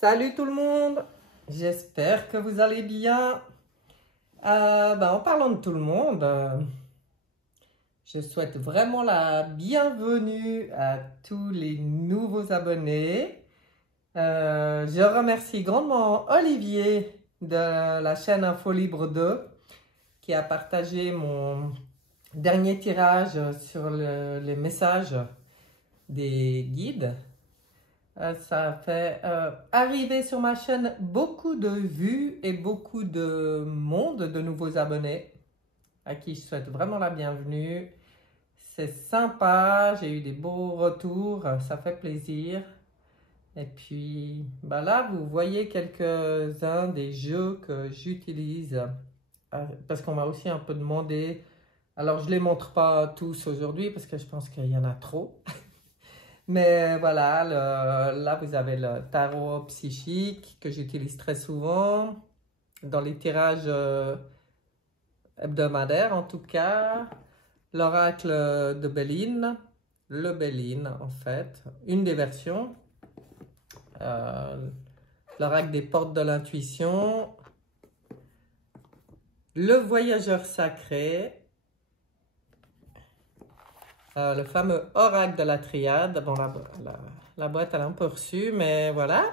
Salut tout le monde, j'espère que vous allez bien. En parlant de tout le monde, je souhaite vraiment la bienvenue à tous les nouveaux abonnés. Je remercie grandement Olivier de la chaîne Info Libre 2 qui a partagé mon dernier tirage sur les messages des guides. Ça a fait arriver sur ma chaîne beaucoup de vues et beaucoup de monde, de nouveaux abonnés, à qui je souhaite vraiment la bienvenue. C'est sympa, j'ai eu des beaux retours, ça fait plaisir. Et puis là, vous voyez quelques-uns des jeux que j'utilise, parce qu'on m'a aussi un peu demandé. Alors, je ne les montre pas tous aujourd'hui, parce que je pense qu'il y en a trop. Mais voilà, là vous avez le tarot psychique que j'utilise très souvent dans les tirages hebdomadaires en tout cas. L'oracle de Béline, le Béline en fait, une des versions. L'oracle des portes de l'intuition, le voyageur sacré. Le fameux oracle de la triade. Bon, la boîte, elle a un peu reçu, mais voilà.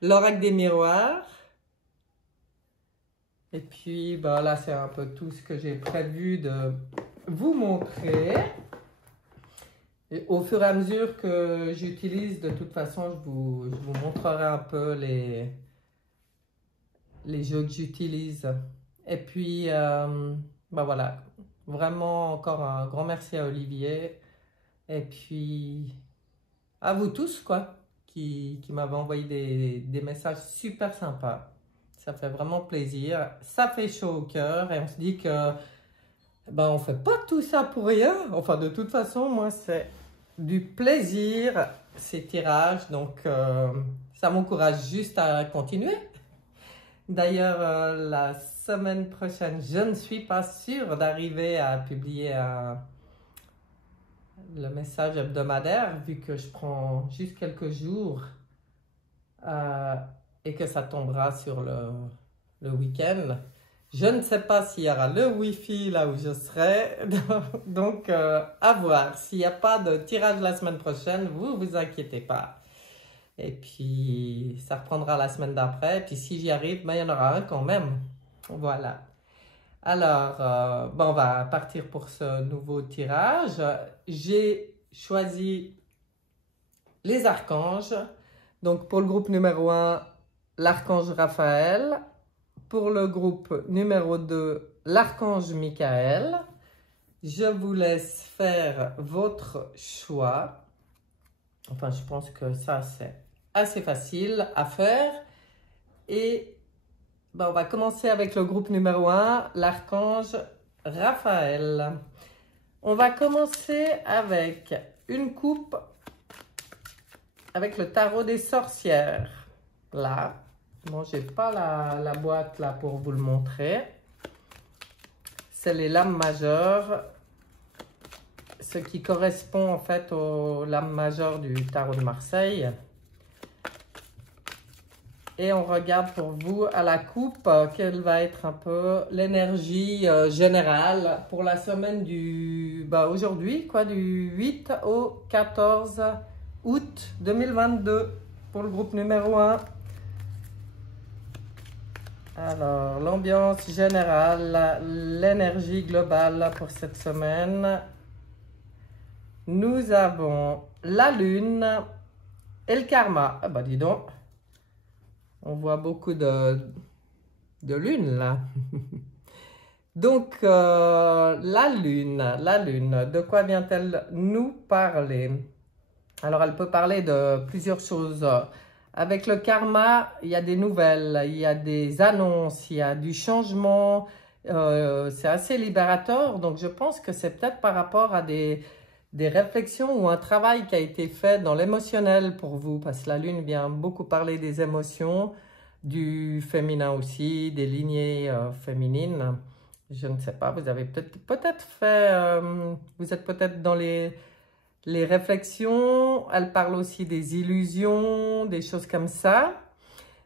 L'oracle des miroirs. Et puis, là, c'est un peu tout ce que j'ai prévu de vous montrer. Et au fur et à mesure que j'utilise, de toute façon, je vous montrerai un peu les jeux que j'utilise. Et puis, voilà. Vraiment, encore un grand merci à Olivier. Et puis, à vous tous, quoi, qui m'avez envoyé des messages super sympas. Ça fait vraiment plaisir. Ça fait chaud au cœur. Et on se dit que, on fait pas tout ça pour rien. Enfin, de toute façon, moi, c'est du plaisir, ces tirages. Donc, ça m'encourage juste à continuer. D'ailleurs, la semaine prochaine, je ne suis pas sûre d'arriver à publier le message hebdomadaire, vu que je prends juste quelques jours et que ça tombera sur le week-end. Je ne sais pas s'il y aura le Wi-Fi là où je serai, donc à voir. S'il n'y a pas de tirage la semaine prochaine, vous inquiétez pas. Et puis, ça reprendra la semaine d'après. Puis, si j'y arrive, il y en aura un quand même. Voilà. Alors, on va partir pour ce nouveau tirage. J'ai choisi les archanges. Donc, pour le groupe numéro 1, l'archange Raphaël. Pour le groupe numéro 2, l'archange Michael. Je vous laisse faire votre choix. Enfin, je pense que ça, c'est assez facile à faire. Et on va commencer avec le groupe numéro 1, l'archange Raphaël. On va commencer avec une coupe avec le tarot des sorcières. Là, bon, j'ai pas la boîte là pour vous le montrer. C'est les lames majeures, ce qui correspond en fait aux lames majeures du tarot de Marseille. Et on regarde pour vous à la coupe quelle va être un peu l'énergie générale pour la semaine du aujourd'hui, quoi, du 8 au 14 août 2022 pour le groupe numéro 1. Alors, l'ambiance générale, l'énergie globale pour cette semaine. Nous avons la lune et le karma. Ah dis donc. On voit beaucoup de lune là. Donc, la lune, de quoi vient-elle nous parler? Alors, elle peut parler de plusieurs choses. Avec le karma, il y a des nouvelles, il y a des annonces, il y a du changement. C'est assez libérateur. Donc, je pense que c'est peut-être par rapport à des réflexions ou un travail qui a été fait dans l'émotionnel pour vous, parce que la lune vient beaucoup parler des émotions, du féminin aussi, des lignées féminines. Je ne sais pas, vous avez peut-être fait, vous êtes peut-être dans les les réflexions, elle parle aussi des illusions, des choses comme ça.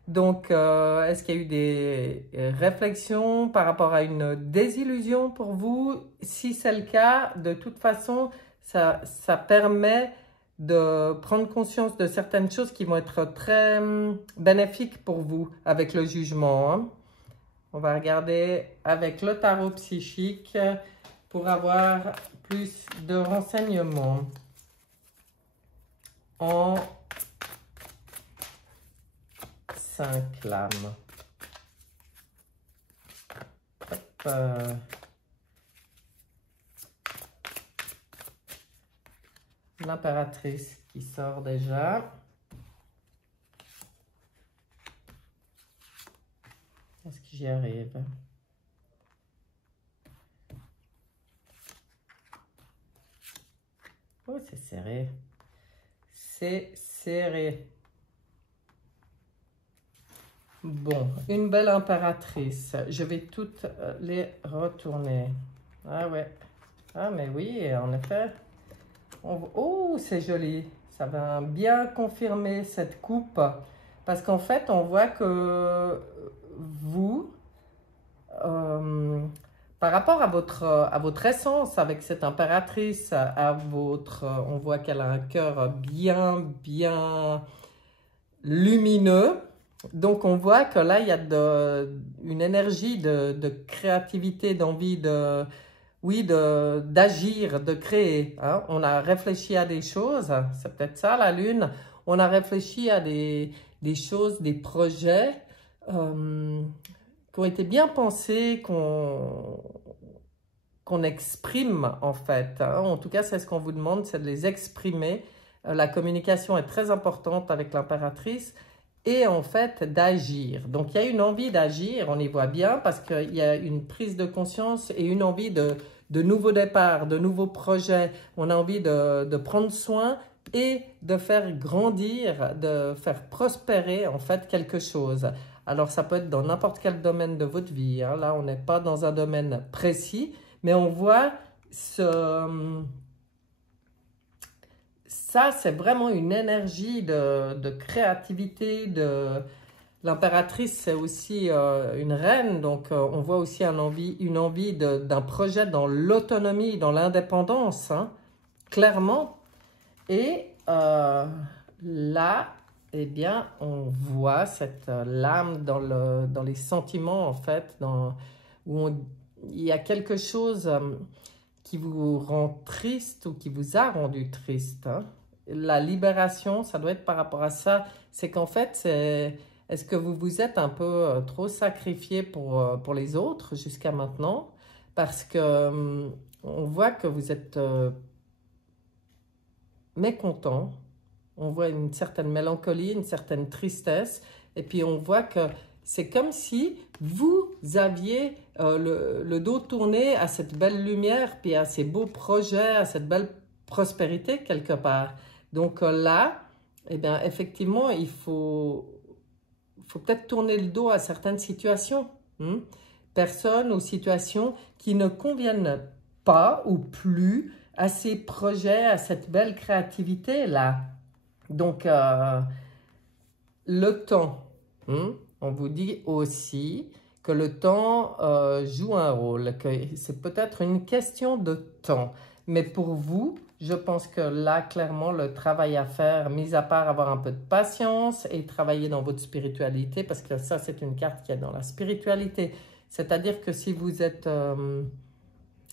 Donc, est-ce qu'il y a eu des réflexions par rapport à une désillusion pour vous? Si c'est le cas, de toute façon, ça permet de prendre conscience de certaines choses qui vont être très bénéfiques pour vous avec le jugement, hein. On va regarder avec le tarot psychique pour avoir plus de renseignements. En 5 lames. Hop. L'impératrice qui sort déjà. Est-ce que j'y arrive? Oh, c'est serré. C'est serré. Bon, une belle impératrice. Je vais toutes les retourner. Ah ouais. Ah mais oui, en effet. Oh, c'est joli. Ça va bien confirmer cette coupe. Parce qu'en fait, on voit que vous, par rapport à votre essence avec cette impératrice, on voit qu'elle a un cœur bien, bien lumineux. Donc, on voit que là, il y a une énergie de créativité, d'envie d'agir, de créer, hein. On a réfléchi à des choses, c'est peut-être ça la lune. On a réfléchi à des choses, des projets qui ont été bien pensés, qu'on exprime en fait, hein. En tout cas, c'est ce qu'on vous demande, c'est de les exprimer. La communication est très importante avec l'impératrice. Et en fait d'agir. Donc il y a une envie d'agir, on y voit bien, parce qu'il y a une prise de conscience et une envie de nouveaux départs, de nouveaux projets. On a envie de prendre soin et de faire grandir, de faire prospérer en fait quelque chose. Alors ça peut être dans n'importe quel domaine de votre vie, hein. Là on n'est pas dans un domaine précis, mais on voit ça, c'est vraiment une énergie de créativité. L'impératrice, c'est aussi une reine, donc on voit aussi une envie d'un projet dans l'autonomie, dans l'indépendance, hein, clairement. Et là, eh bien, on voit cette lame dans les sentiments, en fait, où il y a quelque chose qui vous rend triste ou qui vous a rendu triste, hein. La libération, ça doit être par rapport à ça. C'est qu'en fait, est-ce que vous vous êtes un peu trop sacrifié pour les autres jusqu'à maintenant? Parce que on voit que vous êtes mécontent. On voit une certaine mélancolie, une certaine tristesse. Et puis on voit que c'est comme si vous aviez le dos tourné à cette belle lumière, puis à ces beaux projets, à cette belle prospérité quelque part. Donc là, eh bien, effectivement, il faut peut-être tourner le dos à certaines situations, personnes ou situations qui ne conviennent pas ou plus à ces projets, à cette belle créativité-là. Donc, le temps, on vous dit aussi que le temps joue un rôle, que c'est peut-être une question de temps. Mais pour vous, je pense que là, clairement, le travail à faire, mis à part avoir un peu de patience et travailler dans votre spiritualité, parce que ça, c'est une carte qui est dans la spiritualité. C'est-à-dire que si vous êtes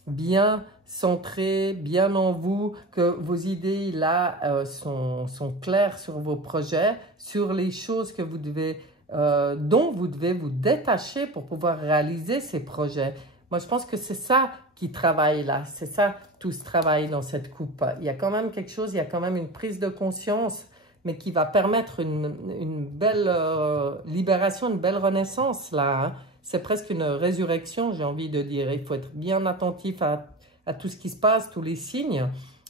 bien centré, bien en vous, que vos idées là sont claires sur vos projets, sur les choses que vous devez, dont vous devez vous détacher pour pouvoir réaliser ces projets. Moi, je pense que c'est ça qui travaille là, c'est ça tout ce travail dans cette coupe. Il y a quand même quelque chose, il y a quand même une prise de conscience, mais qui va permettre une belle libération, une belle renaissance là, hein. C'est presque une résurrection, j'ai envie de dire. Il faut être bien attentif à tout ce qui se passe, tous les signes,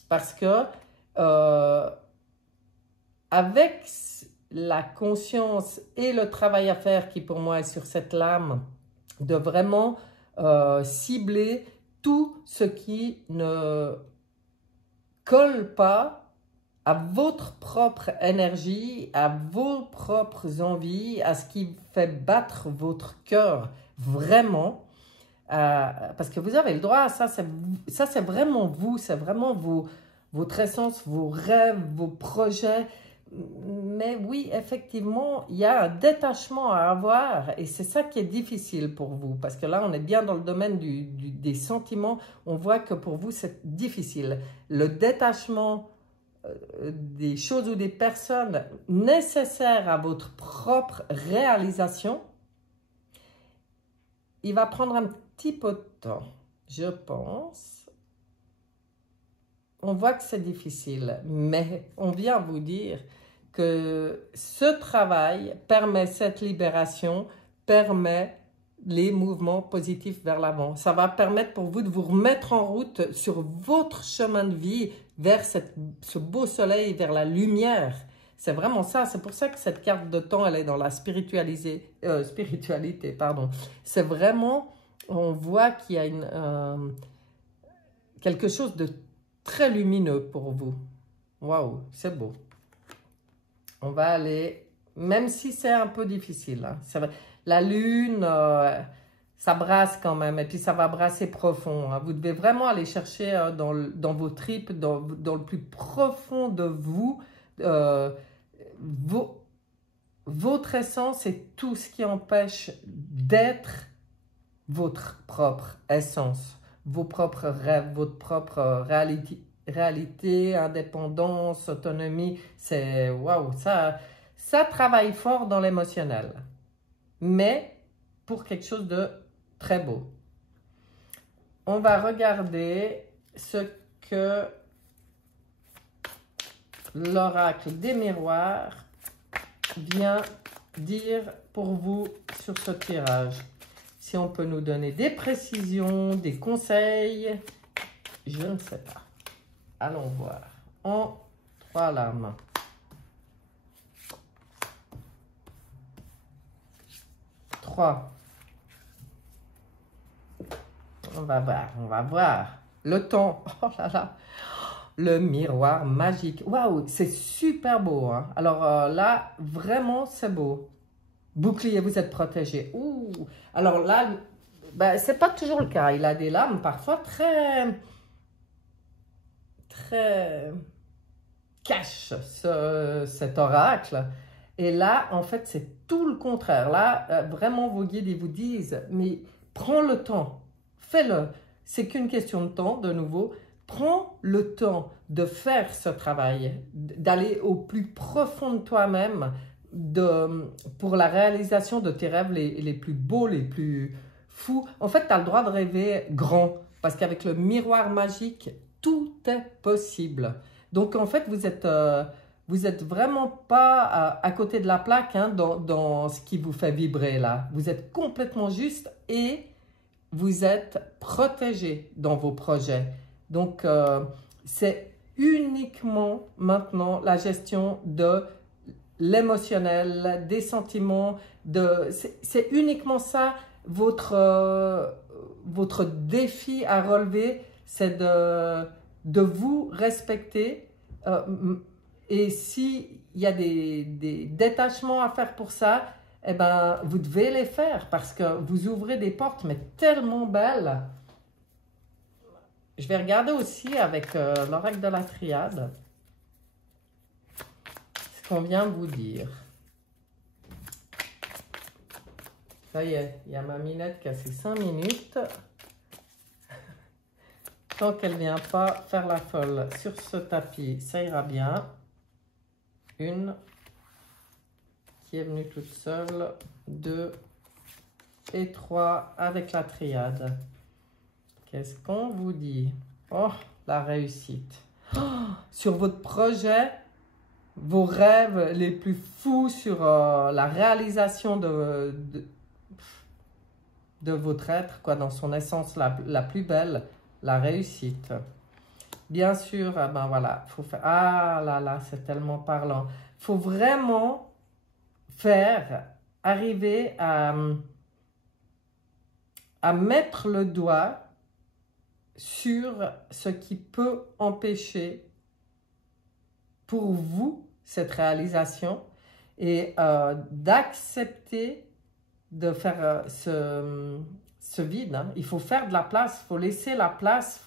parce que avec la conscience et le travail à faire qui pour moi est sur cette lame, de vraiment cibler tout ce qui ne colle pas à votre propre énergie, à vos propres envies, à ce qui fait battre votre cœur vraiment. Parce que vous avez le droit à ça, c'est vraiment vous, c'est vraiment votre essence, vos rêves, vos projets. Mais oui, effectivement, il y a un détachement à avoir et c'est ça qui est difficile pour vous. Parce que là, on est bien dans le domaine des sentiments. On voit que pour vous, c'est difficile. Le détachement des choses ou des personnes nécessaires à votre propre réalisation, il va prendre un petit peu de temps, je pense. On voit que c'est difficile, mais on vient vous dire que ce travail permet cette libération, permet les mouvements positifs vers l'avant. Ça va permettre pour vous de vous remettre en route sur votre chemin de vie vers ce beau soleil, vers la lumière. C'est vraiment ça. C'est pour ça que cette carte de temps, elle est dans la spiritualité. Pardon. C'est vraiment, on voit qu'il y a quelque chose de très lumineux pour vous. Waouh, c'est beau. On va aller, même si c'est un peu difficile. Hein, la lune, ça brasse quand même, et puis ça va brasser profond. Hein. Vous devez vraiment aller chercher dans vos tripes, dans le plus profond de vous, votre essence et tout ce qui empêche d'être votre propre essence, vos propres rêves, votre propre réalité, indépendance, autonomie. C'est waouh, ça travaille fort dans l'émotionnel, mais pour quelque chose de très beau. On va regarder ce que l'oracle des miroirs vient dire pour vous sur ce tirage. Si on peut nous donner des précisions, des conseils, je ne sais pas. Allons voir. En 3 lames. On va voir. Le temps, oh là là, le miroir magique. Waouh, c'est super beau. Hein? Alors là, vraiment, c'est beau. Bouclier, vous êtes protégé. Ouh. Alors là, ben, c'est pas toujours le cas. Il a des lames parfois très cache cet oracle. Et là, en fait, c'est tout le contraire. Là, vraiment, vos guides, ils vous disent, mais prends le temps, fais-le. C'est qu'une question de temps, de nouveau. Prends le temps de faire ce travail, d'aller au plus profond de toi-même pour la réalisation de tes rêves les plus beaux, les plus fous. En fait, tu as le droit de rêver grand, parce qu'avec le miroir magique, tout est possible. Donc, en fait, vous êtes vraiment pas à côté de la plaque hein, dans ce qui vous fait vibrer là. Vous êtes complètement juste et vous êtes protégé dans vos projets. Donc, c'est uniquement maintenant la gestion de l'émotionnel, des sentiments. C'est uniquement ça, votre défi à relever, c'est de vous respecter. Et s'il y a des détachements à faire pour ça, eh ben, vous devez les faire parce que vous ouvrez des portes, mais tellement belles. Je vais regarder aussi avec l'oracle de la triade ce qu'on vient de vous dire. Ça y est, il y a ma minette qui a ses 5 minutes. Tant qu'elle ne vient pas faire la folle sur ce tapis, ça ira bien. Une qui est venue toute seule, 2 et 3 avec la triade. Qu'est-ce qu'on vous dit? Oh, la réussite. Oh, sur votre projet, vos rêves les plus fous, sur la réalisation de votre être, quoi, dans son essence la plus belle, la réussite. Bien sûr, ben voilà, faut faire... Ah là là, c'est tellement parlant. Il faut vraiment arriver à mettre le doigt sur ce qui peut empêcher pour vous cette réalisation et d'accepter de faire ce vide. Hein. Il faut faire de la place, il faut laisser la place,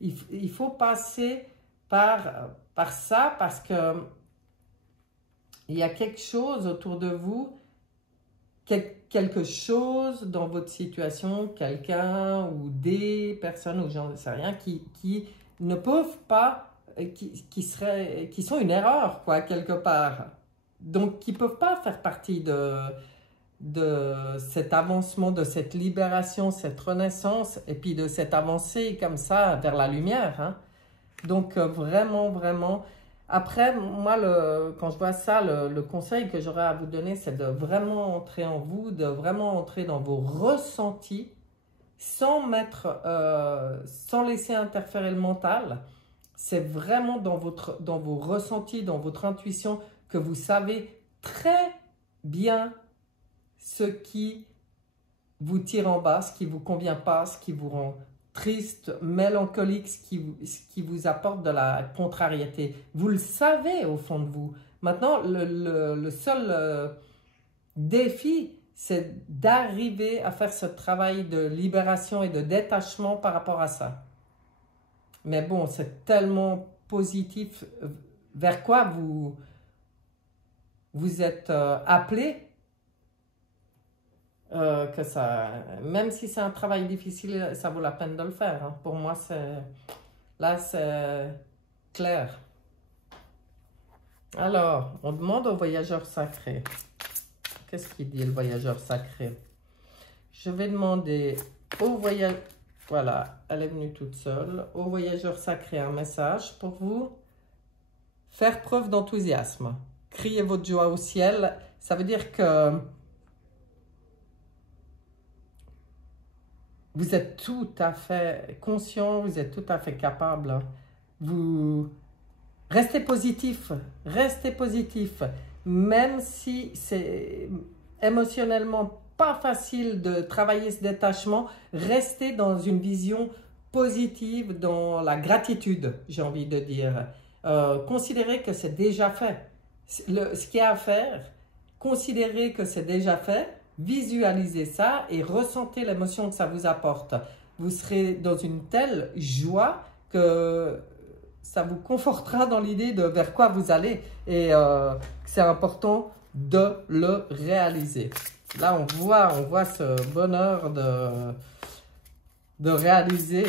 il faut passer par ça parce que il y a quelque chose autour de vous, quelque chose dans votre situation, quelqu'un ou des personnes, ou j'en sais rien, qui ne peuvent pas, qui sont une erreur, quoi, quelque part. Donc, qui ne peuvent pas faire partie de cet avancement, de cette libération, cette renaissance, et puis de cette avancée comme ça vers la lumière. Hein. Donc, vraiment, vraiment... Après, moi, quand je vois ça, le conseil que j'aurais à vous donner, c'est de vraiment entrer en vous, de vraiment entrer dans vos ressentis, sans laisser interférer le mental. C'est vraiment dans vos ressentis, dans votre intuition, que vous savez très bien ce qui vous tire en bas, ce qui ne vous convient pas, ce qui vous rend triste, mélancolique, ce qui vous apporte de la contrariété. Vous le savez au fond de vous. Maintenant, le seul défi, c'est d'arriver à faire ce travail de libération et de détachement par rapport à ça. Mais bon, c'est tellement positif vers quoi vous êtes appelé que ça, même si c'est un travail difficile, ça vaut la peine de le faire. Hein. Pour moi, là, c'est clair. Alors, on demande au voyageur sacré. Qu'est-ce qu'il dit, le voyageur sacré? Je vais demander au voyageur... Voilà, elle est venue toute seule. Au voyageur sacré, un message pour vous. Faire preuve d'enthousiasme. Criez votre joie au ciel. Ça veut dire que vous êtes tout à fait conscient, vous êtes tout à fait capable. Vous restez positif, même si c'est émotionnellement pas facile de travailler ce détachement, restez dans une vision positive, dans la gratitude, j'ai envie de dire. Considérez que c'est déjà fait. Ce qu'il y a à faire, considérez que c'est déjà fait. Visualisez ça et ressentez l'émotion que ça vous apporte. Vous serez dans une telle joie que ça vous confortera dans l'idée de vers quoi vous allez. Et c'est important de le réaliser. Là, on voit ce bonheur de réaliser.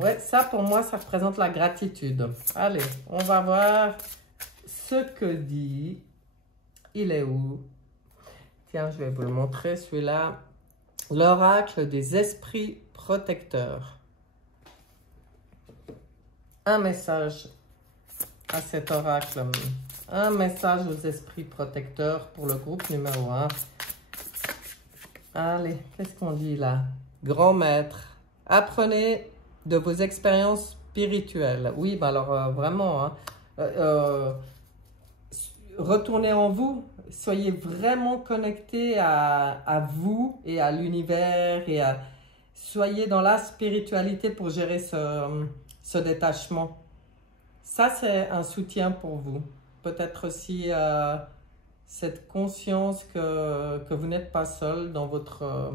Ouais, ça, pour moi, ça représente la gratitude. Allez, on va voir ce que dit. Il est où? Tiens, je vais vous le montrer, celui-là. L'oracle des esprits protecteurs. Un message à cet oracle. Un message aux esprits protecteurs pour le groupe numéro 1. Allez, qu'est-ce qu'on dit là? Grand maître, apprenez de vos expériences spirituelles. Oui, bah alors vraiment, hein, retournez en vous. Soyez vraiment connectés à vous et à l'univers et soyez dans la spiritualité pour gérer ce détachement. Ça, c'est un soutien pour vous. Peut-être aussi cette conscience que vous n'êtes pas seul dans votre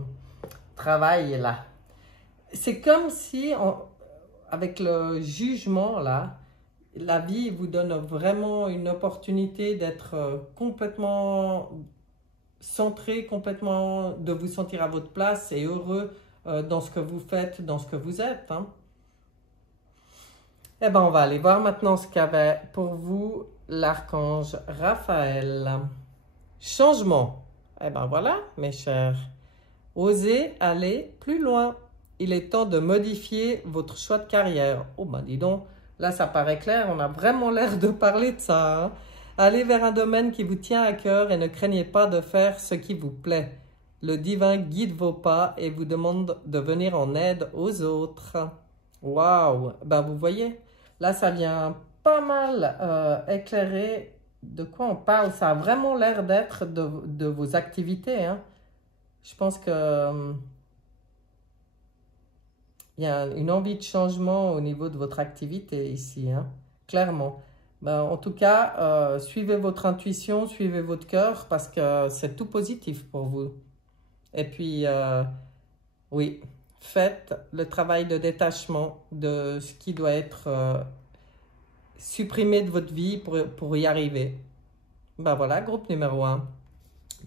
travail là. C'est comme si, avec le jugement là, la vie vous donne vraiment une opportunité d'être complètement centré, complètement de vous sentir à votre place et heureux dans ce que vous faites, dans ce que vous êtes. Hein. Eh bien, on va aller voir maintenant ce qu'avait pour vous l'archange Raphaël. Changement. Eh bien, voilà, mes chers. Osez aller plus loin. Il est temps de modifier votre choix de carrière. Oh, ben dis donc. Là, ça paraît clair, on a vraiment l'air de parler de ça. Hein? Allez vers un domaine qui vous tient à cœur et ne craignez pas de faire ce qui vous plaît. Le divin guide vos pas et vous demande de venir en aide aux autres. Waouh! Ben, vous voyez, là, ça vient pas mal éclairer de quoi on parle. Ça a vraiment l'air d'être de vos activités. Hein? Je pense que... il y a une envie de changement au niveau de votre activité ici, hein? Clairement. Ben, en tout cas, suivez votre intuition, suivez votre cœur parce que c'est tout positif pour vous. Et puis, oui, faites le travail de détachement de ce qui doit être supprimé de votre vie pour y arriver. Ben voilà, groupe numéro 1.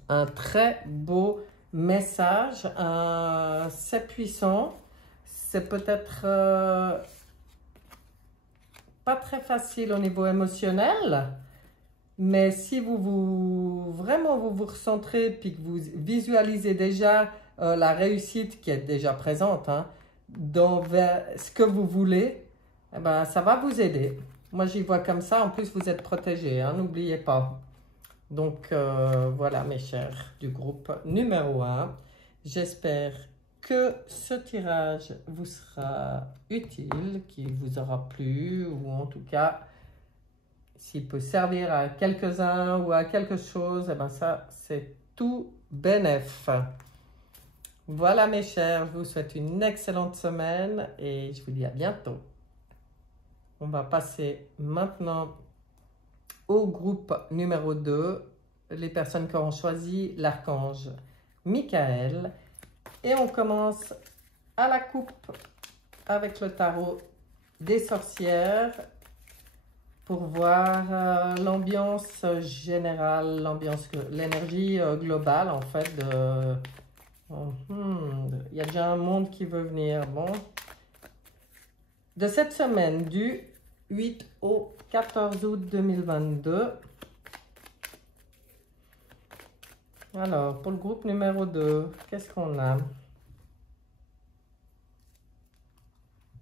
Un très beau message, c'est puissant, c'est peut-être pas très facile au niveau émotionnel, mais si vraiment vous vous recentrez puis que vous visualisez déjà la réussite qui est déjà présente vers ce que vous voulez, eh ben, ça va vous aider. Moi, j'y vois comme ça. En plus, vous êtes protégés, n'oubliez pas. Donc, voilà, mes chers du groupe numéro 1. J'espère que ce tirage vous sera utile, qu'il vous aura plu, ou en tout cas, s'il peut servir à quelques-uns ou à quelque chose, eh ben ça, c'est tout bénef. Voilà, mes chers, je vous souhaite une excellente semaine et je vous dis à bientôt. On va passer maintenant au groupe numéro 2, les personnes qui ont choisi l'archange Michael. Et on commence à la coupe avec le tarot des sorcières pour voir l'ambiance générale, l'énergie globale en fait. Il y a déjà un monde qui veut venir. Bon. De cette semaine du 8 au 14 août 2022. Alors, pour le groupe numéro 2, qu'est-ce qu'on a?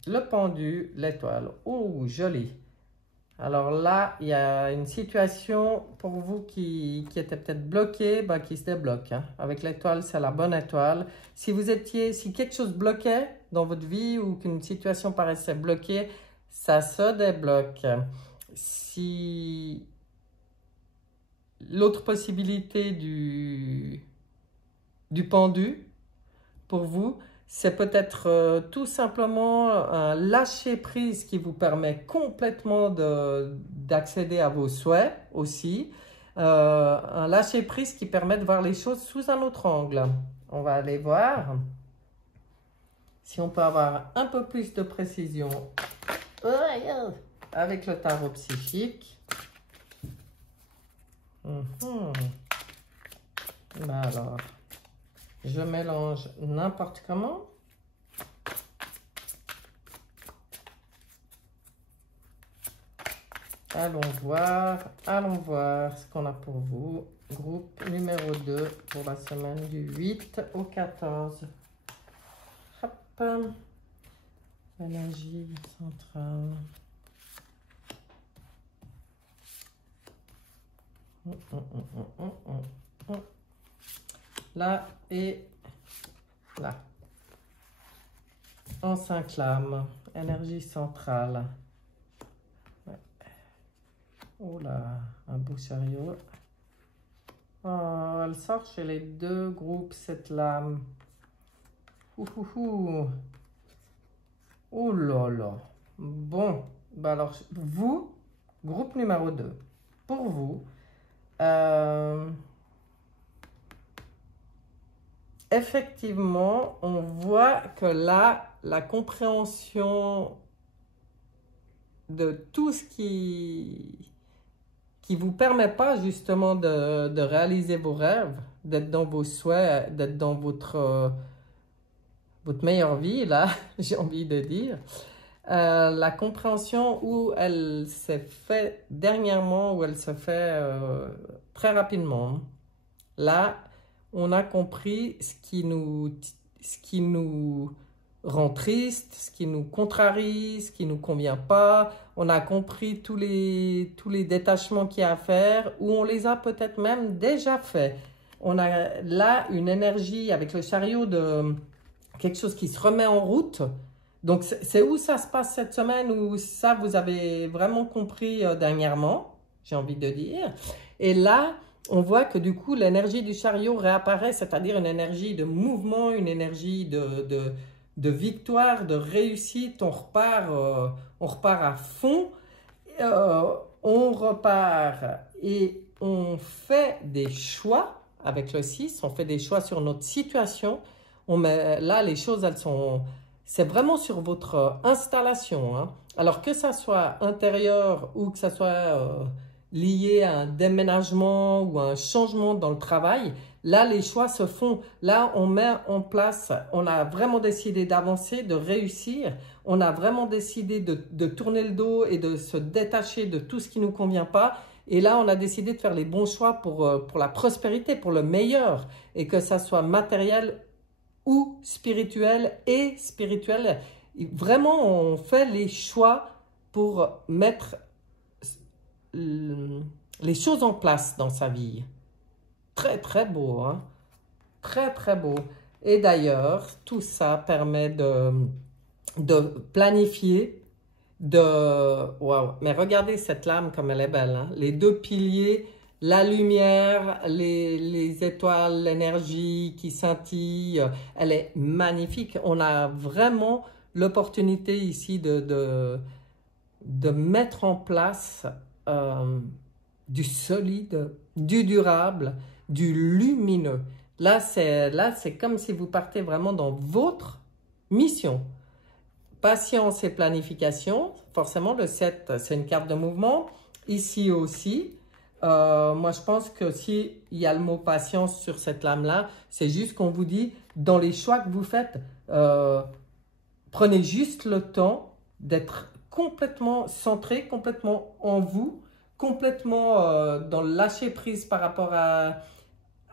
Le pendu, l'étoile. Oh, joli. Alors là, il y a une situation pour vous qui était peut-être bloquée, qui se débloque. Avec l'étoile, c'est la bonne étoile. Si quelque chose bloquait dans votre vie ou qu'une situation paraissait bloquée, ça se débloque. Si l'autre possibilité du pendu, pour vous, c'est peut-être tout simplement un lâcher-prise qui vous permet complètement d'accéder à vos souhaits aussi. Un lâcher-prise qui permet de voir les choses sous un autre angle. On va aller voir si on peut avoir un peu plus de précision avec le tarot psychique. Alors, je mélange n'importe comment. Allons voir ce qu'on a pour vous. Groupe numéro 2 pour la semaine du 8 au 14. Hop. Énergie centrale. Là et là. En 5 lames. Énergie centrale. Ouais. Oh là, un beau chariot. Oh, elle sort chez les deux groupes, cette lame. Oh là là. Bon, alors, vous, groupe numéro 2, pour vous, effectivement, on voit que là, la compréhension de tout ce qui vous permet pas justement de réaliser vos rêves, d'être dans vos souhaits, d'être dans votre meilleure vie, là, j'ai envie de dire. La compréhension où elle s'est fait dernièrement, où elle se fait très rapidement. Là, on a compris ce qui nous rend triste, ce qui nous contrarie, ce qui nous convient pas. On a compris tous les détachements qu'il y a à faire, ou on les a peut-être même déjà faits. On a là une énergie avec le chariot de quelque chose qui se remet en route. Donc, c'est où ça se passe cette semaine, où ça, vous avez vraiment compris dernièrement, j'ai envie de dire. Et là, on voit que du coup, l'énergie du chariot réapparaît, c'est-à-dire une énergie de mouvement, une énergie de victoire, de réussite. On repart à fond. on repart et on fait des choix avec le 6, on fait des choix sur notre situation. Là, les choses, c'est vraiment sur votre installation, hein. Alors que ça soit intérieur ou que ça soit lié à un déménagement ou à un changement dans le travail, là, les choix se font. Là, on met en place, on a vraiment décidé d'avancer, de réussir. On a vraiment décidé de tourner le dos et de se détacher de tout ce qui ne nous convient pas. Et là, on a décidé de faire les bons choix pour la prospérité, pour le meilleur. Et que ça soit matériel ou spirituel et spirituel. Vraiment, on fait les choix pour mettre les choses en place dans sa vie. Très, très beau, hein? Très, très beau. Et d'ailleurs, tout ça permet de planifier, Waouh! Mais regardez cette lame comme elle est belle, hein? Les deux piliers, la lumière, les étoiles, l'énergie qui scintille, elle est magnifique. On a vraiment l'opportunité ici de mettre en place du solide, du durable, du lumineux. Là, c'est comme si vous partez vraiment dans votre mission. Patience et planification. Forcément, le 7, c'est une carte de mouvement. Ici aussi, moi, je pense que s'il y a le mot patience sur cette lame-là, c'est juste qu'on vous dit, dans les choix que vous faites, prenez juste le temps d'être complètement centré, complètement en vous, complètement dans le lâcher-prise par rapport à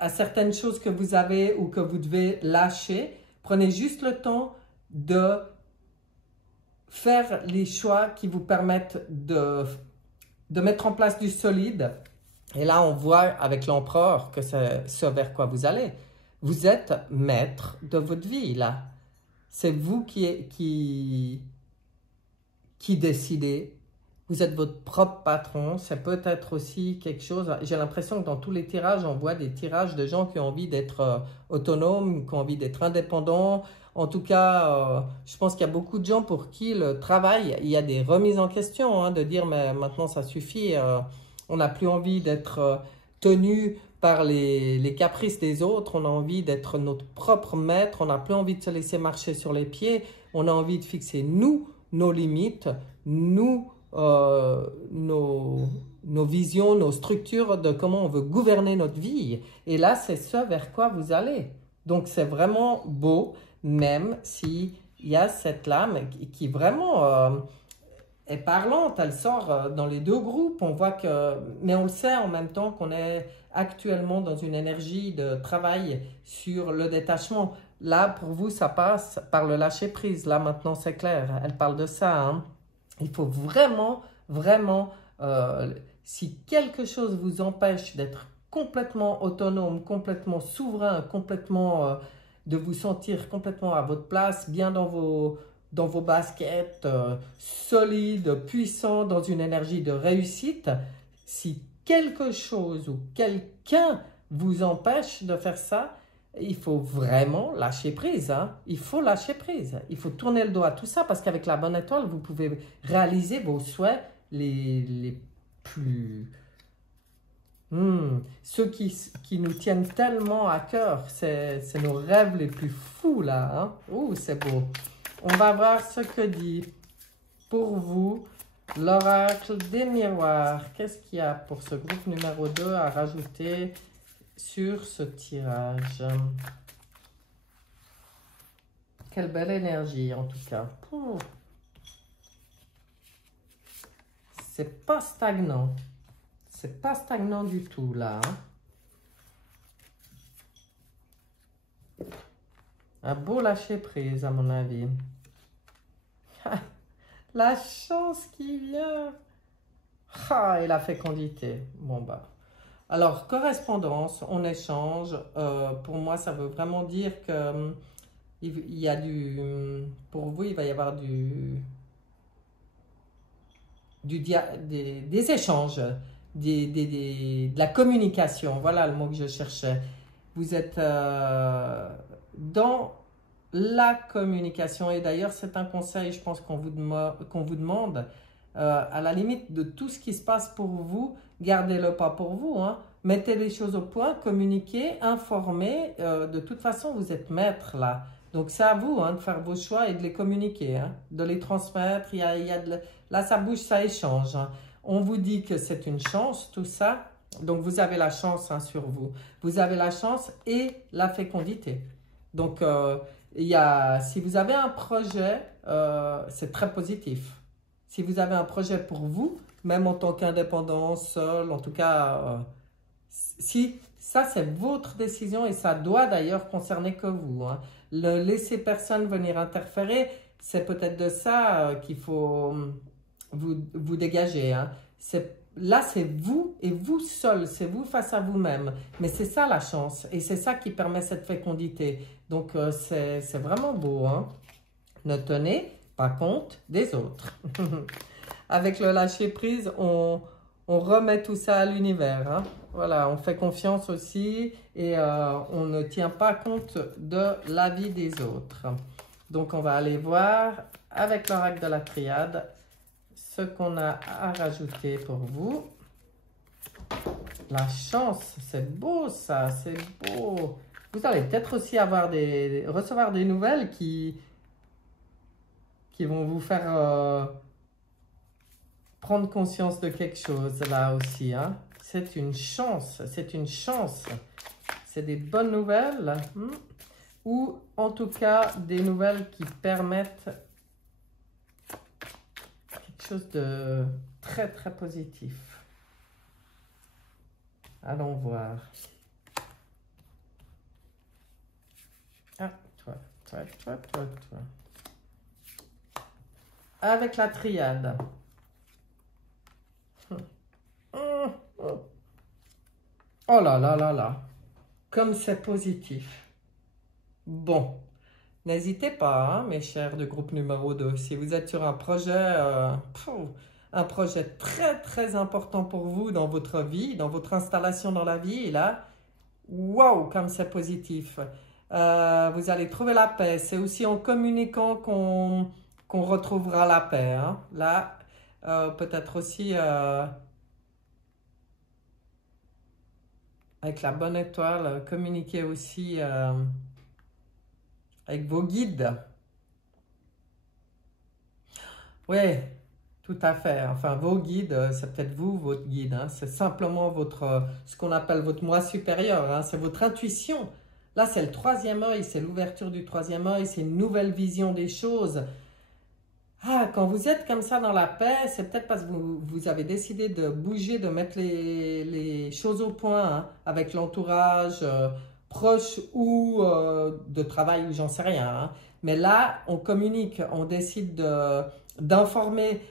certaines choses que vous avez ou que vous devez lâcher. Prenez juste le temps de faire les choix qui vous permettent de mettre en place du solide. Et là, on voit avec l'empereur que c'est ce vers quoi vous allez. Vous êtes maître de votre vie, là. C'est vous qui décidez. Vous êtes votre propre patron. C'est peut-être aussi quelque chose... J'ai l'impression que dans tous les tirages, on voit des tirages de gens qui ont envie d'être autonomes, qui ont envie d'être indépendants. En tout cas, je pense qu'il y a beaucoup de gens pour qui le travail, il y a des remises en question, hein, de dire mais maintenant ça suffit, on n'a plus envie d'être tenu par les caprices des autres, on a envie d'être notre propre maître, on n'a plus envie de se laisser marcher sur les pieds, on a envie de fixer nous, nos limites, nous, nos visions, nos structures de comment on veut gouverner notre vie. Et là, c'est ce vers quoi vous allez. Donc, c'est vraiment beau, même s'il y a cette lame qui vraiment est parlante. Elle sort dans les deux groupes. On voit que, mais on le sait en même temps qu'on est actuellement dans une énergie de travail sur le détachement. Là, pour vous, ça passe par le lâcher-prise. Là, maintenant, c'est clair. Elle parle de ça, hein. Il faut vraiment, vraiment, si quelque chose vous empêche d'être complètement autonome, complètement souverain, complètement, de vous sentir complètement à votre place, bien dans vos baskets, solides, puissants, dans une énergie de réussite, si quelque chose ou quelqu'un vous empêche de faire ça, il faut vraiment lâcher prise, hein? Il faut lâcher prise. Il faut tourner le dos à tout ça parce qu'avec la bonne étoile, vous pouvez réaliser vos souhaits les plus... Ceux qui nous tiennent tellement à cœur. C'est nos rêves les plus fous, là, hein? Ouh, c'est beau. On va voir ce que dit pour vous l'oracle des miroirs. Qu'est-ce qu'il y a pour ce groupe numéro 2 à rajouter sur ce tirage? Quelle belle énergie en tout cas. C'est pas stagnant. C'est pas stagnant du tout là. Un beau lâcher prise à mon avis. La chance qui vient. Et la fécondité. Bon bah. Alors, correspondance, on échange. Pour moi, ça veut vraiment dire que il y a pour vous, il va y avoir des échanges, de la communication. Voilà le mot que je cherchais. Vous êtes dans la communication. Et d'ailleurs, c'est un conseil, je pense, qu'on vous demande. À la limite de tout ce qui se passe pour vous, gardez-le pas pour vous, hein. Mettez les choses au point, communiquez, informez. De toute façon, vous êtes maître là. Donc, c'est à vous, hein, de faire vos choix et de les communiquer, hein, de les transmettre. Là, ça bouge, ça échange, hein. On vous dit que c'est une chance, tout ça. Donc, vous avez la chance, hein, sur vous. Vous avez la chance et la fécondité. Donc, si vous avez un projet, c'est très positif. Si vous avez un projet pour vous, même en tant qu'indépendant, seul, en tout cas, si ça c'est votre décision et ça doit d'ailleurs concerner que vous, hein. Le laisser personne venir interférer, c'est peut-être de ça qu'il faut vous dégager, hein. Là, c'est vous et vous seul, c'est vous face à vous-même. Mais c'est ça la chance et c'est ça qui permet cette fécondité. Donc, c'est vraiment beau, hein. Ne tenez pas compte des autres. Avec le lâcher-prise, on remet tout ça à l'univers, hein. Voilà, on fait confiance aussi et on ne tient pas compte de l'avis des autres. Donc, on va aller voir avec l'oracle de la triade ce qu'on a à rajouter pour vous. La chance, c'est beau ça, c'est beau. Vous allez peut-être aussi recevoir des nouvelles qui vont vous faire prendre conscience de quelque chose là aussi, hein. C'est une chance, c'est une chance. C'est des bonnes nouvelles, ou en tout cas des nouvelles qui permettent quelque chose de très très positif. Allons voir. Ah, toi. Avec la triade. Oh là là là là. Comme c'est positif. Bon. N'hésitez pas, hein, mes chers de groupe numéro 2. Si vous êtes sur un projet très très important pour vous dans votre vie, dans votre installation dans la vie, et là, waouh, comme c'est positif. Vous allez trouver la paix. C'est aussi en communiquant qu'on retrouvera la paix, hein. Là, peut-être aussi avec la bonne étoile, communiquer aussi avec vos guides. Oui, tout à fait. Enfin, vos guides, c'est peut-être vous, votre guide, hein. C'est simplement ce qu'on appelle votre moi supérieur, hein. C'est votre intuition. Là, c'est le troisième œil, c'est l'ouverture du troisième œil, c'est une nouvelle vision des choses. Ah, quand vous êtes comme ça dans la paix, c'est peut-être parce que vous avez décidé de bouger, de mettre les choses au point, hein, avec l'entourage proche ou de travail ou j'en sais rien, hein. Mais là, on communique, on décide d'informer,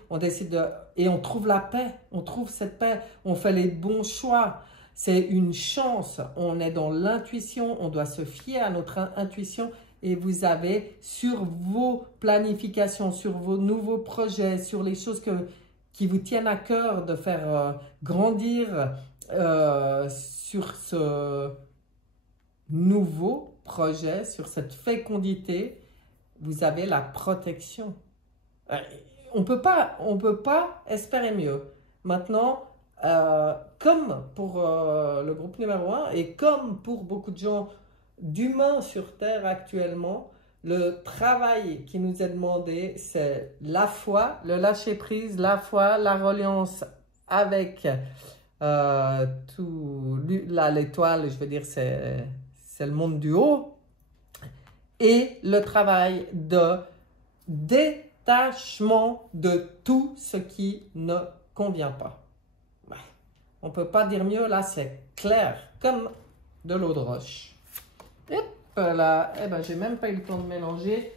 et on trouve la paix, on trouve cette paix, on fait les bons choix. C'est une chance, on est dans l'intuition, on doit se fier à notre intuition. Et vous avez sur vos planifications, sur vos nouveaux projets, sur les choses qui vous tiennent à cœur de faire grandir sur ce nouveau projet, sur cette fécondité, vous avez la protection. On peut pas espérer mieux. Maintenant, comme pour le groupe numéro 1 et comme pour beaucoup de gens d'humains sur Terre actuellement, le travail qui nous est demandé, c'est la foi, le lâcher-prise, la foi, la reliance avec l'étoile, je veux dire, c'est le monde du haut, et le travail de détachement de tout ce qui ne convient pas. On ne peut pas dire mieux, là c'est clair, comme de l'eau de roche. Hop là, eh ben, j'ai même pas eu le temps de mélanger.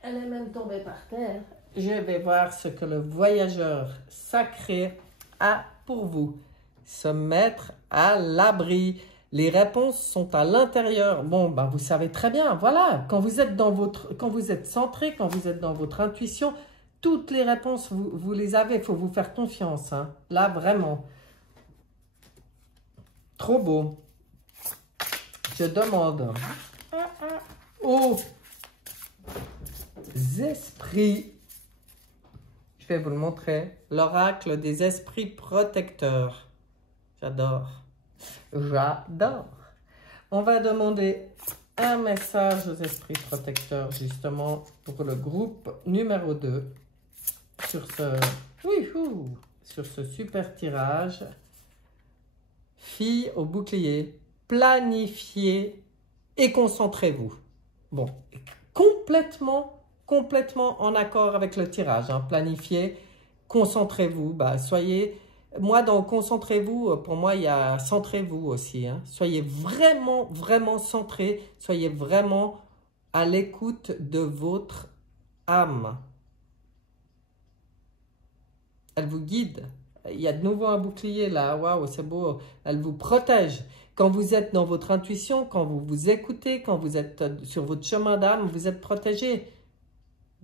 Elle est même tombée par terre. Je vais voir ce que le voyageur sacré a pour vous. Se mettre à l'abri. Les réponses sont à l'intérieur. Bon, ben, vous savez très bien, voilà. Quand vous êtes centré, quand vous êtes dans votre intuition, toutes les réponses, vous les avez. Il faut vous faire confiance, hein. Là, vraiment. Trop beau. Je demande aux esprits, je vais vous le montrer. L'oracle des esprits protecteurs. J'adore. J'adore. On va demander un message aux esprits protecteurs, justement, pour le groupe numéro 2. Sur ce super tirage. Fille au bouclier, planifiez et concentrez-vous. Bon, complètement en accord avec le tirage. Hein. Planifiez, concentrez-vous. Bah, soyez, moi dans concentrez-vous, pour moi il y a centrez-vous aussi. Hein. Soyez vraiment centré. Soyez vraiment à l'écoute de votre âme. Elle vous guide. Il y a de nouveau un bouclier là. Waouh, c'est beau. Elle vous protège. Quand vous êtes dans votre intuition, quand vous vous écoutez, quand vous êtes sur votre chemin d'âme, vous êtes protégé.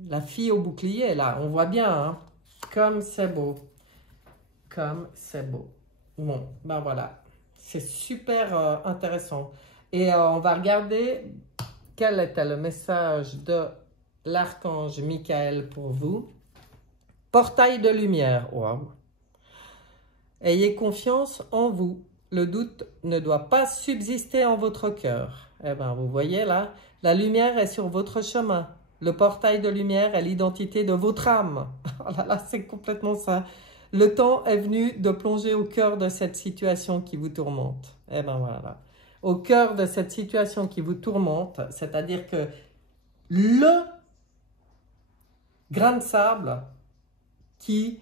La fille au bouclier là, on voit bien. Hein? Comme c'est beau. Comme c'est beau. Bon, ben voilà. C'est super intéressant. Et on va regarder quel était le message de l'archange Michael pour vous. Portail de lumière. Waouh. Ayez confiance en vous. Le doute ne doit pas subsister en votre cœur. Eh bien, vous voyez là, la lumière est sur votre chemin. Le portail de lumière est l'identité de votre âme. Oh là là, c'est complètement ça. Le temps est venu de plonger au cœur de cette situation qui vous tourmente. Eh bien, voilà. Au cœur de cette situation qui vous tourmente, c'est-à-dire que le grain de sable qui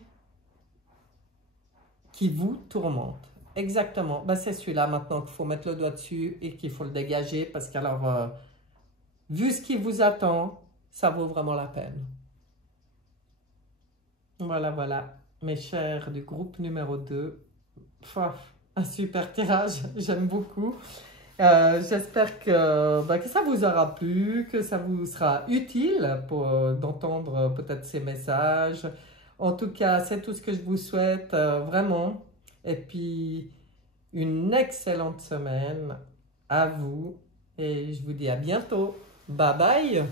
vous tourmente. Exactement. Ben, c'est celui-là maintenant qu'il faut mettre le doigt dessus et qu'il faut le dégager parce qu'alors, vu ce qui vous attend, ça vaut vraiment la peine. Voilà, mes chers du groupe numéro 2. Un super tirage, j'aime beaucoup. J'espère que ça vous aura plu, que ça vous sera utile d'entendre peut-être ces messages. En tout cas, c'est tout ce que je vous souhaite, vraiment. Et puis, une excellente semaine à vous. Et je vous dis à bientôt. Bye bye.